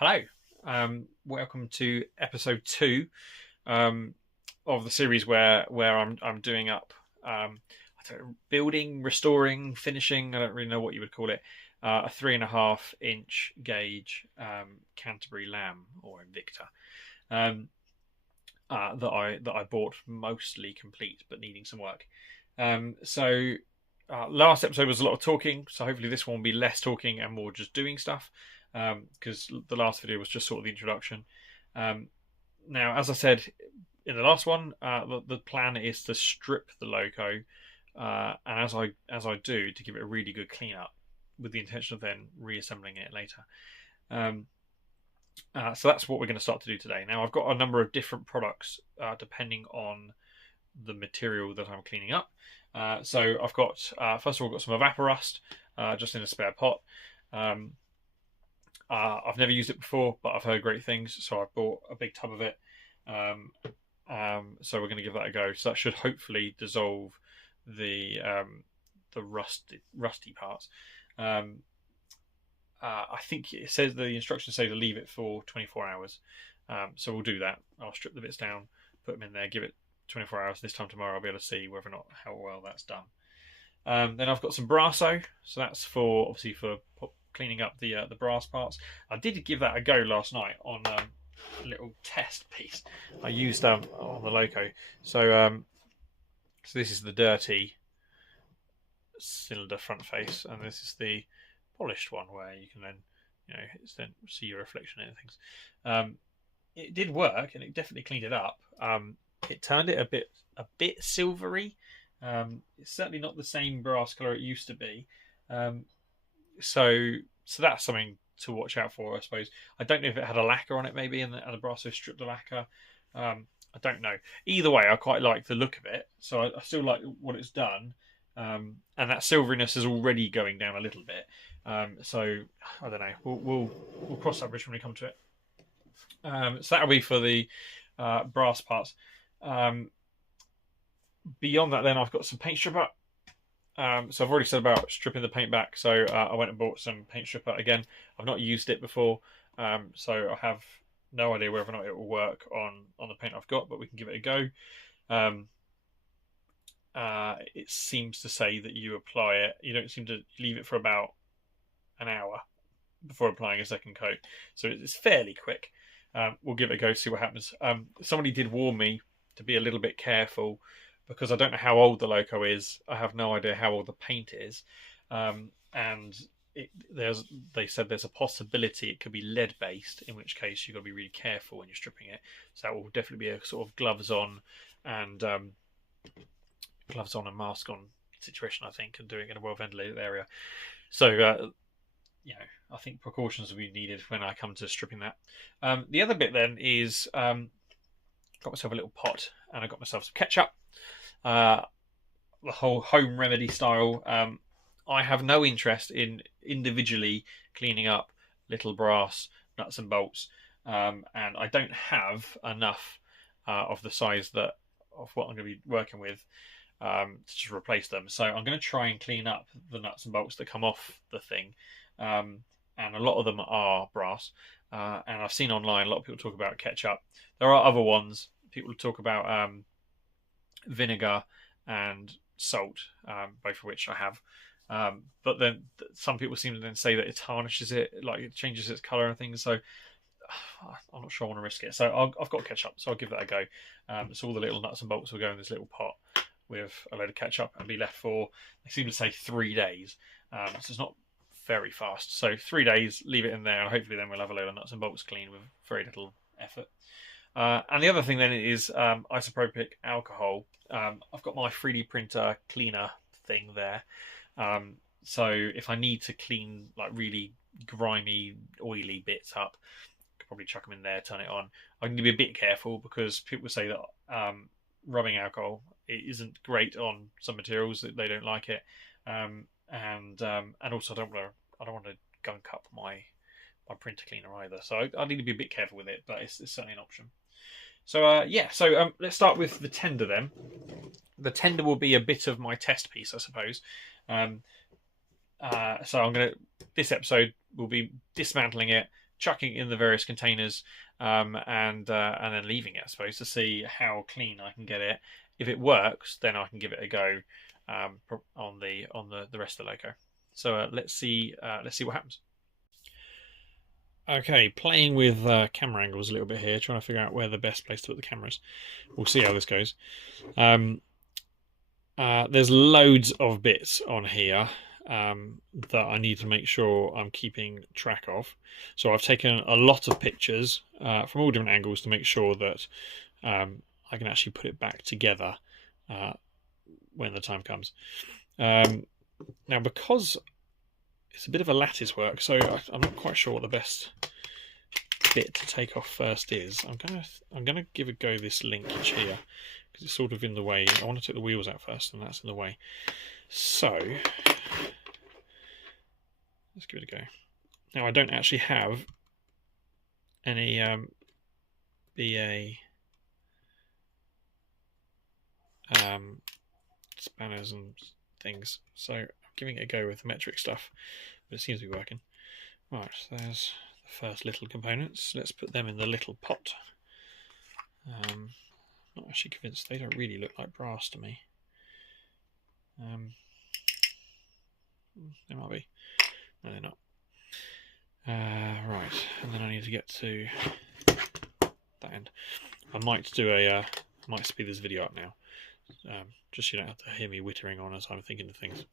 Hello, welcome to episode 2 of the series where I'm doing up building, restoring, finishing. I don't really know what you would call it. A 3.5-inch gauge Canterbury Lamb or Invicta that I bought mostly complete but needing some work. Last episode was a lot of talking, so hopefully this one will be less talking and more just doing stuff, because the last video was just sort of the introduction. Now, as I said in the last one, the plan is to strip the loco, and as I do, to give it a really good clean up, with the intention of then reassembling it later. So that's what we're going to start to do today. Now, I've got a number of different products depending on the material that I'm cleaning up. So I've got, first of all, got some evaporust just in a spare pot. I've never used it before, but I've heard great things, so I bought a big tub of it. So we're going to give that a go. So that should hopefully dissolve the rusty parts. I think it says, the instructions say to leave it for 24 hours. So we'll do that. I'll strip the bits down, put them in there, give it 24 hours. This time tomorrow I'll be able to see whether or not how well that's done. Then I've got some Brasso, so that's for cleaning up the brass parts. I did give that a go last night on a little test piece I used on the loco. So this is the dirty cylinder front face, and this is the polished one where you can then see your reflection in things. It did work, and it definitely cleaned it up. It turned it a bit silvery. It's certainly not the same brass colour it used to be. So that's something to watch out for, I suppose. I don't know if it had a lacquer on it, maybe, and the Brasso stripped the lacquer. I don't know. Either way, I quite like the look of it, so I still like what it's done. And that silveriness is already going down a little bit. So I don't know. We'll cross that bridge when we come to it. So that'll be for the brass parts. Beyond that, then I've got some paint stripper. So I've already said about stripping the paint back, so I went and bought some paint stripper again. I've not used it before, so I have no idea whether or not it will work on the paint I've got, but we can give it a go. It seems to say that you apply it, you don't seem to leave it for about an hour before applying a second coat, so it's fairly quick. We'll give it a go, see what happens. Somebody did warn me to be a little bit careful, because I don't know how old the loco is. I have no idea how old the paint is, and they said there's a possibility it could be lead based, in which case you've got to be really careful when you're stripping it. So that will definitely be a sort of gloves on and mask on situation, I think, and doing it in a well ventilated area. So I think precautions will be needed when I come to stripping that. The other bit then is got myself a little pot, and I got myself some ketchup. The whole home remedy style. I have no interest in individually cleaning up little brass nuts and bolts, and I don't have enough of the size of what I'm going to be working with to just replace them. So I'm going to try and clean up the nuts and bolts that come off the thing, and a lot of them are brass. And I've seen online a lot of people talk about ketchup. There are other ones. People talk about vinegar and salt, both of which I have. But then some people seem to then say that it tarnishes it, like it changes its colour and things. So I'm not sure I want to risk it. So I've got ketchup, so I'll give that a go. So all the little nuts and bolts will go in this little pot with a load of ketchup and be left for, they seem to say, 3 days. So it's not very fast. So 3 days, leave it in there, and hopefully then we'll have a load of nuts and bolts clean with very little effort. And the other thing then is isopropyl alcohol. I've got my 3D printer cleaner thing there. So if I need to clean like really grimy, oily bits up, I could probably chuck them in there, turn it on. I need to be a bit careful, because people say that rubbing alcohol, it isn't great on some materials, that they don't like it. And also I don't want to gunk up my printer cleaner either. So I need to be a bit careful with it, but it's certainly an option. So let's start with the tender then. The tender will be a bit of my test piece, I suppose. So this episode will be dismantling it, chucking it in the various containers, and then leaving it, I suppose, to see how clean I can get it. If it works, then I can give it a go on the rest of the loco. So let's see what happens. Okay, playing with camera angles a little bit here, trying to figure out where the best place to put the cameras. We'll see how this goes. There's loads of bits on here that I need to make sure I'm keeping track of. So I've taken a lot of pictures from all different angles to make sure that I can actually put it back together when the time comes. Now, because it's a bit of a lattice work, so I'm not quite sure what the best bit to take off first is. I'm gonna give a go this linkage here because it's sort of in the way. I want to take the wheels out first, and that's in the way. So let's give it a go. Now, I don't actually have any BA spanners and things, so I'm giving it a go with the metric stuff, but it seems to be working. Right, so there's the first little components. Let's put them in the little pot. Not actually convinced. They don't really look like brass to me. They might be. No, they're not. Right, and then I need to get to that end. I might speed this video up now, just so you don't have to hear me whittering on as I'm thinking of things.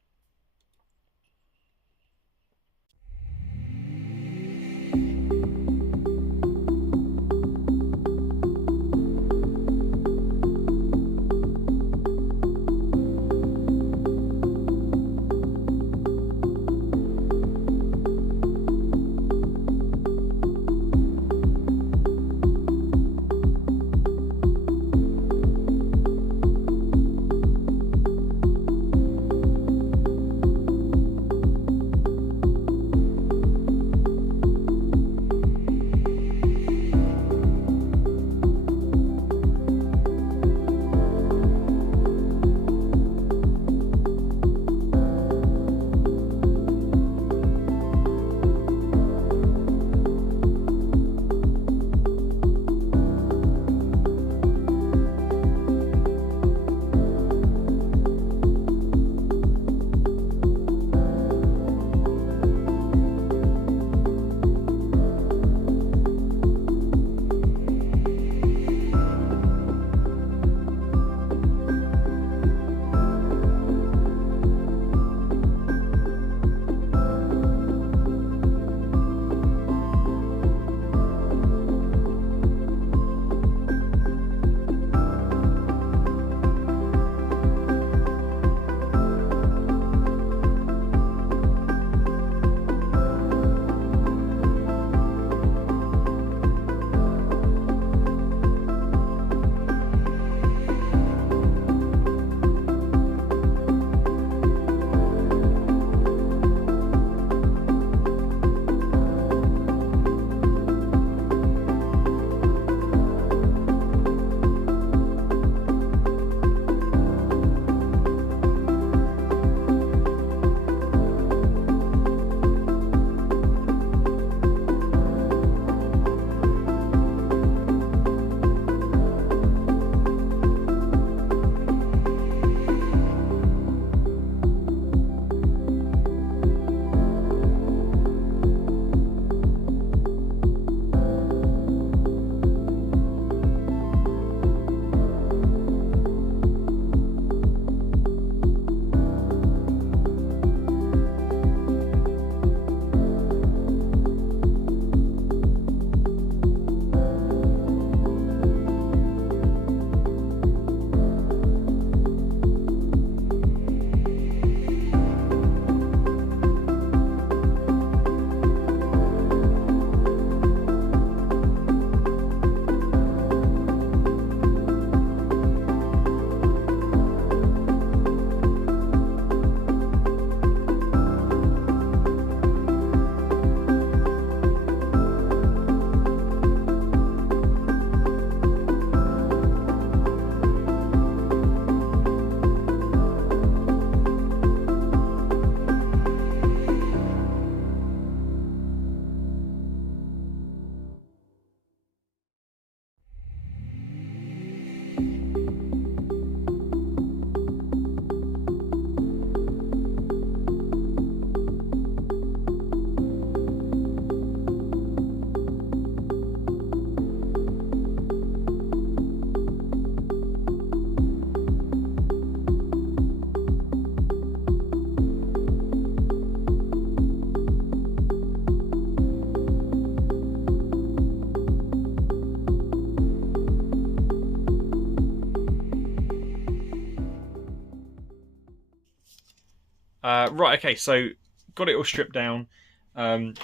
Right, okay, so got it all stripped down, and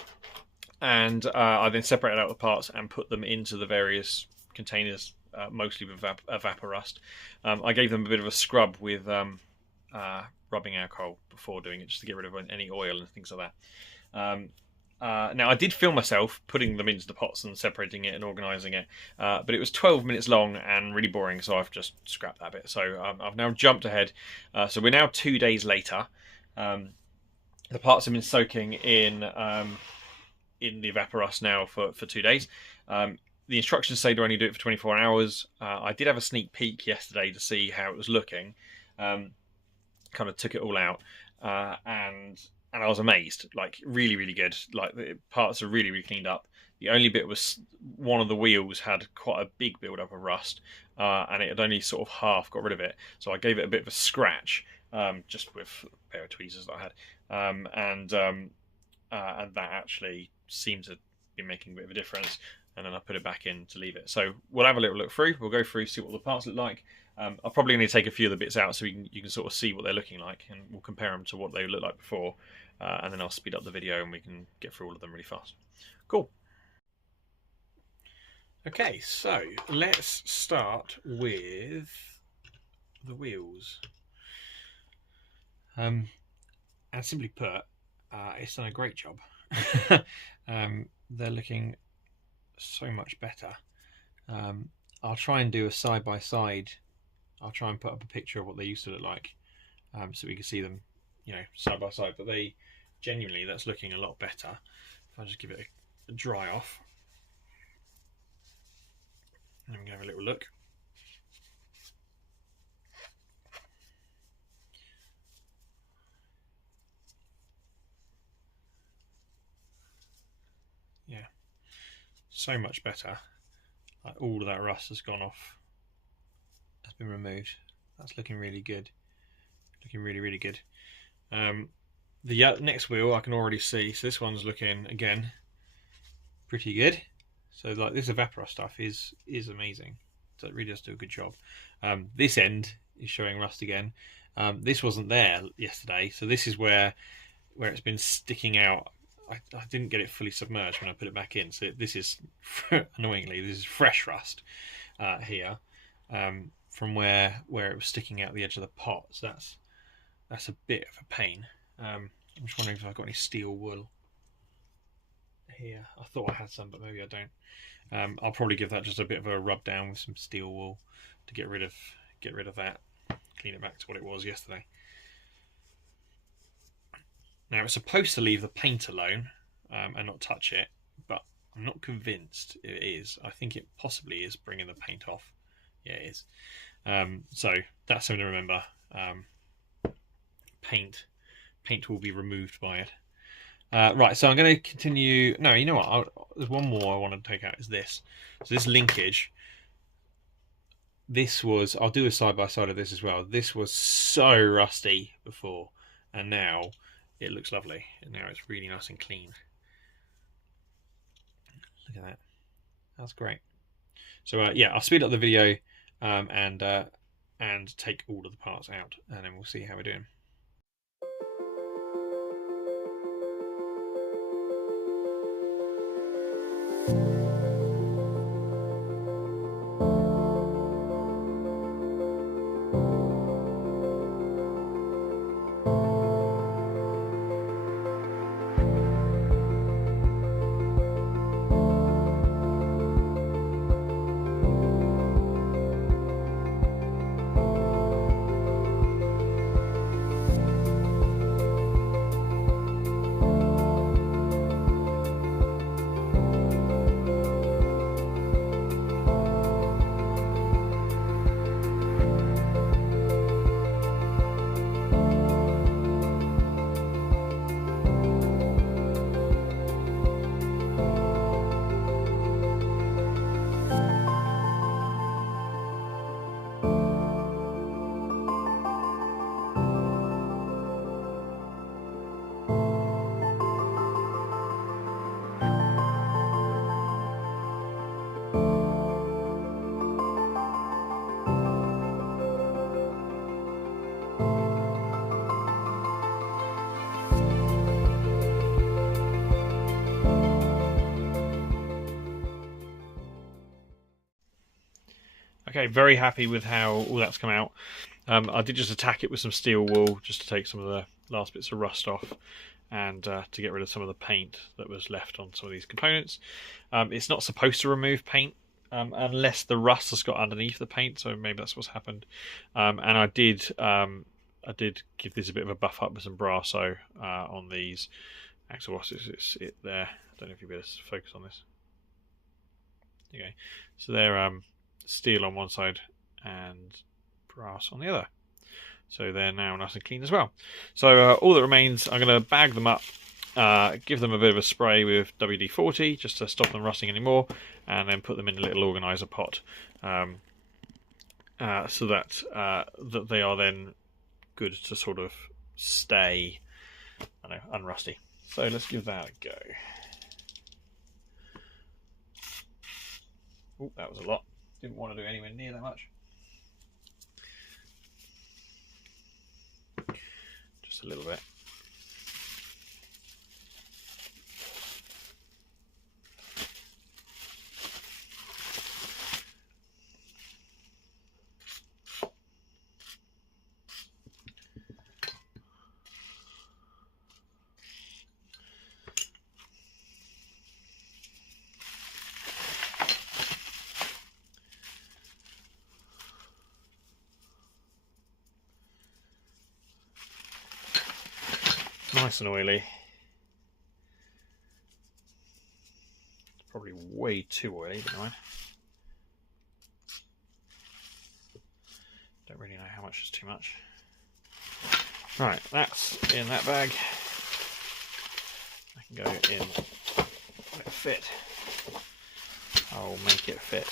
I then separated out the parts and put them into the various containers, mostly with evaporust. I gave them a bit of a scrub with rubbing alcohol before doing it, just to get rid of any oil and things like that. Now, I did film myself putting them into the pots and separating it and organising it, but it was 12 minutes long and really boring, so I've just scrapped that bit. So I've now jumped ahead. So we're now 2 days later. The parts have been soaking in the evaporust now for 2 days. The instructions say to only do it for 24 hours. I did have a sneak peek yesterday to see how it was looking. Kind of took it all out, and I was amazed. Like, really, really good. Like, the parts are really, really cleaned up. The only bit was one of the wheels had quite a big build-up of rust, and it had only sort of half got rid of it. So I gave it a bit of a scratch, just with a pair of tweezers that I had, and that actually seemed to be making a bit of a difference. And then I put it back in to leave it. So we'll have a little look through. We'll go through, see what the parts look like. I'll probably only take a few of the bits out so you can sort of see what they're looking like, and we'll compare them to what they looked like before, and then I'll speed up the video and we can get through all of them really fast. Cool. Okay, so let's start with the wheels. And simply put, it's done a great job. They're looking so much better. I'll try and do a side-by-side. I'll try and put up a picture of what they used to look like, so we can see them, you know, side by side. But they genuinely, that's looking a lot better. If I just give it a dry off, and we can have a little look. Yeah, so much better. Like, all of that rust has gone off, has been removed. That's looking really good. Looking really, really good. The next wheel I can already see. So this one's looking, again, pretty good. So like, this evaporust stuff is amazing. So it really does do a good job. This end is showing rust again. This wasn't there yesterday, so this is where it's been sticking out. I didn't get it fully submerged when I put it back in. So this is, annoyingly, this is fresh rust here, from where it was sticking out the edge of the pot. So that's a bit of a pain. I'm just wondering if I've got any steel wool here. I thought I had some, but maybe I don't. I'll probably give that just a bit of a rub down with some steel wool to get rid of that, clean it back to what it was yesterday. Now, it's supposed to leave the paint alone and not touch it, but I'm not convinced it is. I think it possibly is bringing the paint off. Yeah, it is. So that's something to remember. Paint will be removed by it. Right, so I'm going to continue. No, you know what? There's one more I want to take out, is this. So this linkage. This was, I'll do a side-by-side of this as well. This was so rusty before, and now it looks lovely. And now it's really nice and clean. Look at that. That's great. So yeah, I'll speed up the video and take all of the parts out, and then we'll see how we're doing. Okay, very happy with how all that's come out. I did just attack it with some steel wool just to take some of the last bits of rust off and to get rid of some of the paint that was left on some of these components. It's not supposed to remove paint unless the rust has got underneath the paint, so maybe that's what's happened. And I did give this a bit of a buff up with some Brasso on these axle washes. It's it there. I don't know if you'll be able to focus on this. Okay, so they're steel on one side and brass on the other. So they're now nice and clean as well. So all that remains, I'm going to bag them up, give them a bit of a spray with WD-40 just to stop them rusting anymore, and then put them in a little organizer pot so that that they are then good to sort of stay, I don't know, unrusty. So let's give that a go. Oh, that was a lot. Didn't want to do anywhere near that much. Just a little bit. Nice and oily. It's probably way too oily, but anyway. Don't really know how much is too much. Right, that's in that bag. I can go in. Let it fit. I'll make it fit.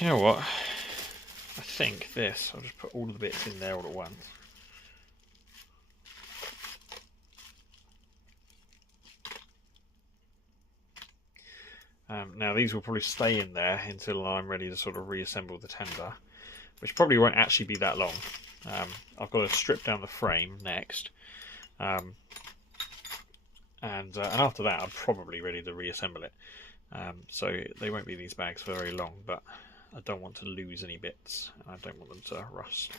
You know what? I think this, I'll just put all of the bits in there all at once. Now these will probably stay in there until I'm ready to sort of reassemble the tender, which probably won't actually be that long. I've got to strip down the frame next, and after that I'm probably ready to reassemble it. So they won't be in these bags for very long, but I don't want to lose any bits, and I don't want them to rust.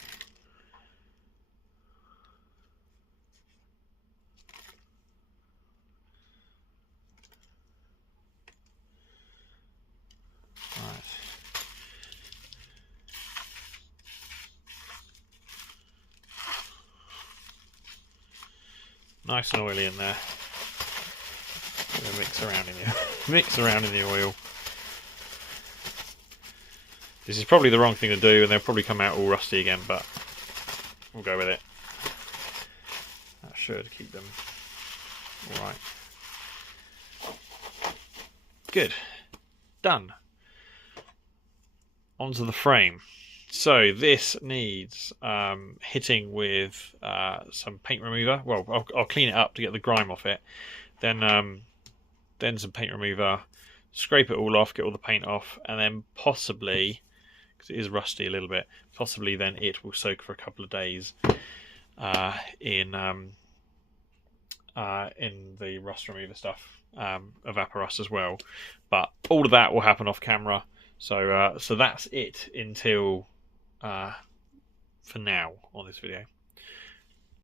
Right. Nice and oily in there. Mix around in the oil. This is probably the wrong thing to do, and they'll probably come out all rusty again, but we'll go with it. That should keep them all right. Good. Done. Onto the frame. So this needs hitting with some paint remover. Well, I'll clean it up to get the grime off it. Then some paint remover, scrape it all off, get all the paint off, and then possibly, because it is rusty a little bit, possibly then it will soak for a couple of days in the rust remover stuff, evaporust as well. But all of that will happen off camera. So that's it until for now on this video.